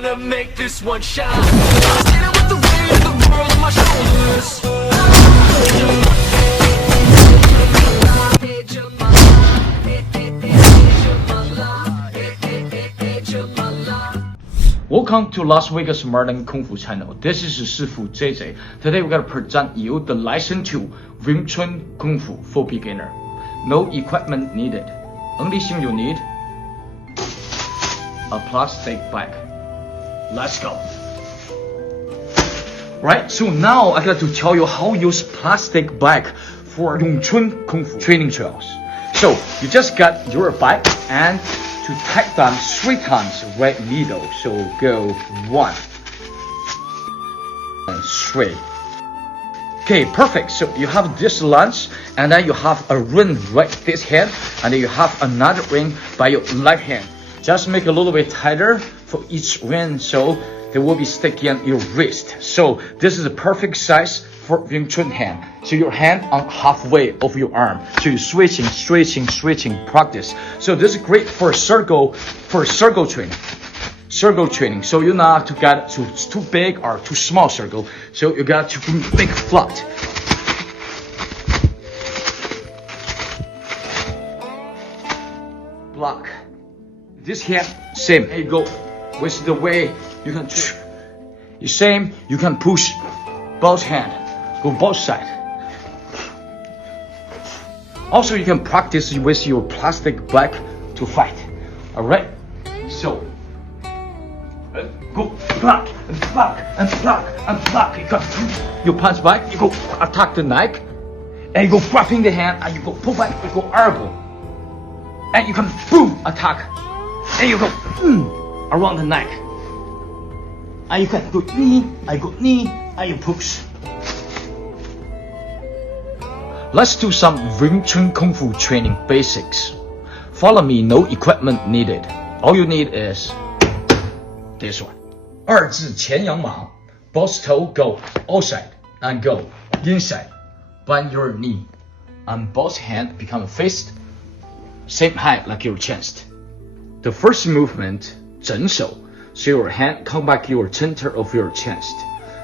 gonna make this one shine. Standing with the weight of the world on my shoulders. Welcome to Las Vegas Modern Kung Fu channel. This is Shifu JJ. Today we're gonna present you the lesson 2 Wing Chun Kung Fu for beginner. No equipment needed. Only thing you need a plastic bag. Let's go. Right, so now I got to tell you how to use plastic bag for Wing Chun Kung Fu training drills. So you just got your bag and to take them 3 times right needle. So go 1 and 3. Okay, perfect. So you have this lunge, and then you have a ring right this hand, and then you have another ring by your left hand. Just make a little bit tighter for each ring, so they will be sticking on your wrist. So this is a perfect size for Wing Chun hand. So your hand on halfway of your arm. So you're switching practice. So this is great for circle training. Circle training. So you not to get too big or too small circle. So you got to make flat. Block. This hand same. There you go. With the way you can same. You can push both hand. Go both sides. Also, you can practice with your plastic bag to fight. Alright? So, go block and block and block and block. You punch back, you go attack the neck, and you go grabbing the hand, and you go pull back, you go elbow. And you can boom attack, and you go around the neck. And you can go knee, and you push. Let's do some Wing Chun Kung Fu training basics. Follow me, no equipment needed. All you need is this one. 二字前仰马 Both toe go outside and go inside. Bend your knee. And both hands become fist, same height like your chest. The first movement, 整手. So your hand come back your center of your chest.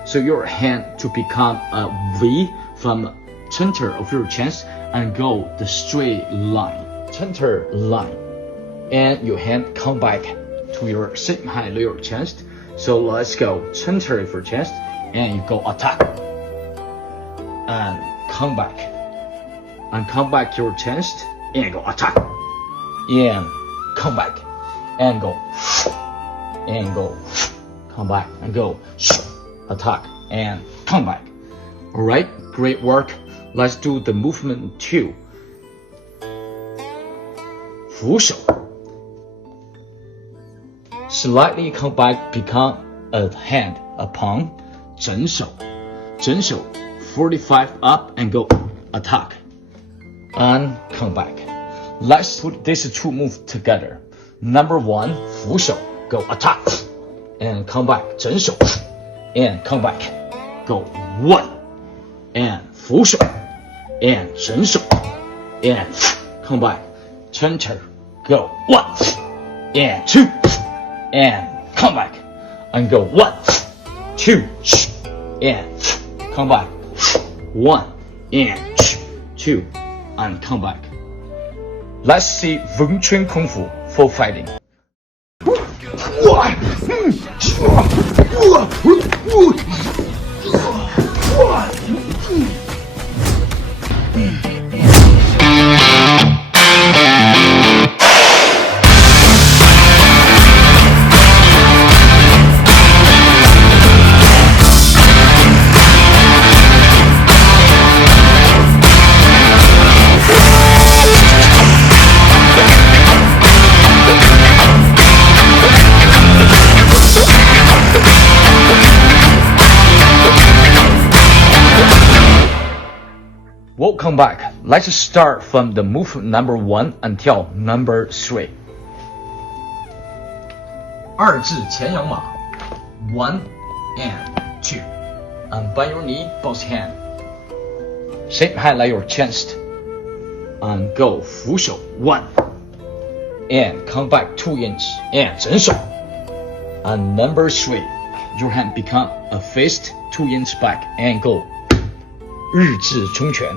So your hand to become a V from center of your chest and go the straight line, center line, and your hand come back to your same height of your chest. So let's go center of your chest and you go attack and come back your chest and go attack and come back and go come back and go attack and come back. All right, great work. Let's do the movement 2. 扶手. Slightly come back, become a hand, a palm. 整手. 整手. 45 up and go attack. And come back. Let's put these 2 moves together. Number 1, 扶手. Go attack. And come back. 整手. And come back. Go 1. And 扶手. And 整手 and come back, center, go 1 and 2 and come back and go 1, 2 and come back 1 and 2 and come back. Let's see Wing Chun Kung Fu for fighting. Welcome back. Let's start from the move number 1 until number 3. 二字前仰马 1 and 2 and bend your knee, both hand. Same height like your chest. And go 扶手 1 and come back 2 inches and 整手 And number 3, your hand become a fist 2 inches back and go 日字冲拳.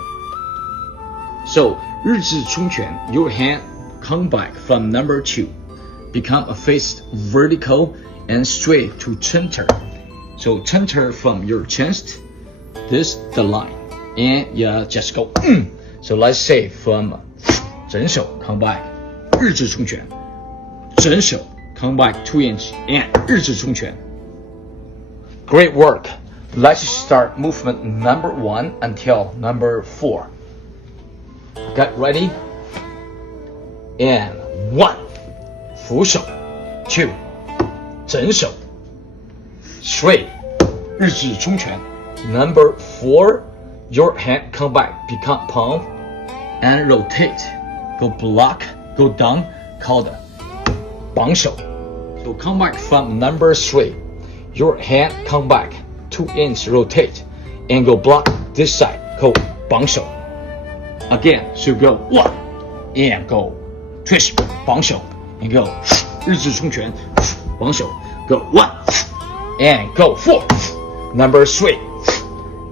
So 日字冲拳, your hand come back from number 2, become a fist vertical and straight to center. So center from your chest, this the line, and you just go. So let's say from 整手 come back, 日字冲拳, 整手 come back 2 inches and 日字冲拳. Great work. Let's start movement number 1 until number 4. Get ready? And 1, 扶手 2, 整手 3, 日字冲拳. Number 4, your hand come back, become palm, and rotate. Go block, go down, called 绑手. So come back from number 3, your hand come back, 2 inches rotate, and go block this side, called 绑手. Again, so go 1, and go twist, 绑手, and go 日字冲拳, 绑手, go 1, and go 4, number 3,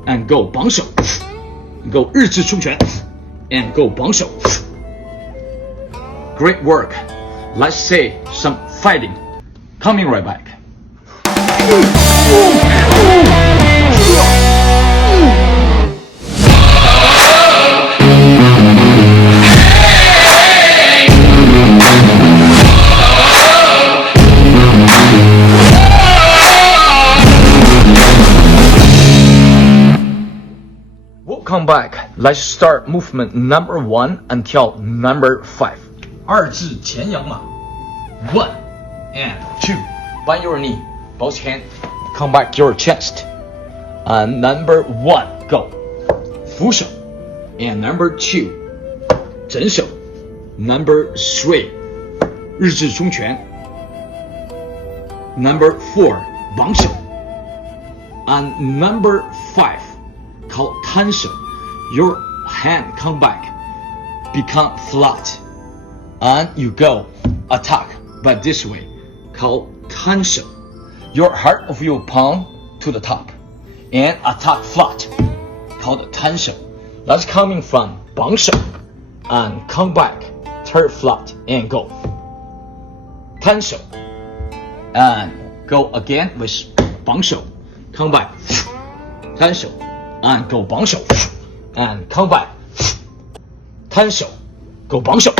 and go 绑手, go 日字冲拳, and go 绑手. Great work. Let's say some fighting. Coming right back. Welcome back. Let's start movement number 1 until number 5. 二字前仰马. 1 and 2. Bend your knee. Both hands come back your chest. And number 1, go. 扶手. And number 2, 整手. Number 3, 日字冲拳. Number 4, 绑手. And number 5, called 摊手. Your hand come back, become flat, and you go attack by this way, called 摊手. Your heart of your palm to the top, and attack flat, called 摊手. That's coming from 绑手, and come back, turn flat, and go 摊手, and go again with 绑手, come back 摊手, and go 绑手, and come back 摊手, go 绑手,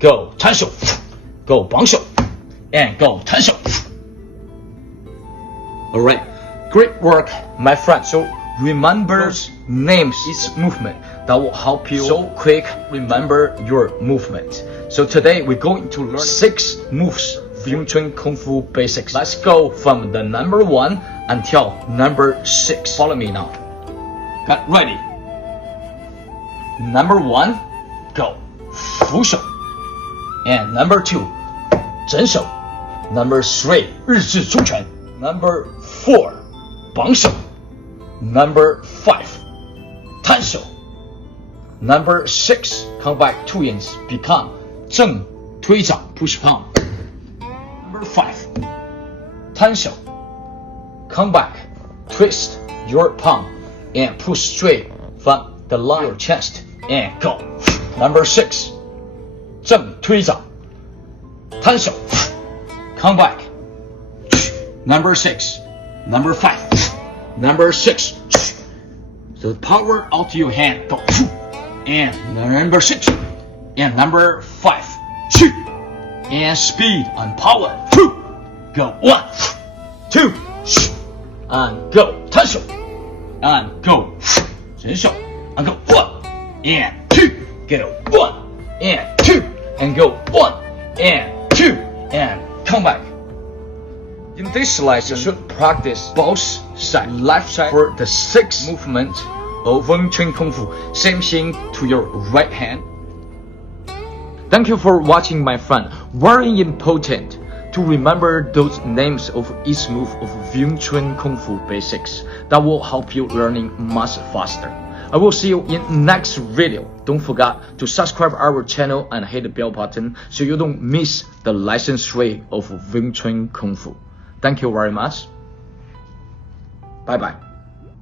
go 摊手, go 绑手, and go 摊手. Alright, great work, my friend. So remember names, each movement that will help you so quick remember your movement. So today we're going to learn 6 moves of Yim Wing-chun Kung Fu basics. Let's go from the number 1 until number 6. Follow me now. Get ready. Number 1, go. 扶手. And number 2, 整手. Number 3, 日字冲拳. Number 4, 绑手. Number 5, 摊手. Number 6, come back 2 inches, become 正推掌 push palm. Number 5, 摊手. Come back, twist your palm and push straight from the line of your chest and go. Number 6, 正推掌, 摊手. Come back. Number 6, number 5, number 6. So the power out to your hand, go. And number 6, and number 5, and speed and power, go 1, 2, and go 摊手, and go 整手, and go 1 and 2, go 1 and 2, and go 1 and 2, and come back. In this lesson, you should practice both sides, left side for the 6 movements of Wing Chun Kung Fu, same thing to your right hand. Thank you for watching, my friend. Very important to remember those names of each move of Yim Wing-chun Kung Fu basics. That will help you learning much faster. I will see you in next video. Don't forget to subscribe our channel and hit the bell button so you don't miss the lesson 3 of Wing Chun Kung Fu. Thank you very much. Bye bye.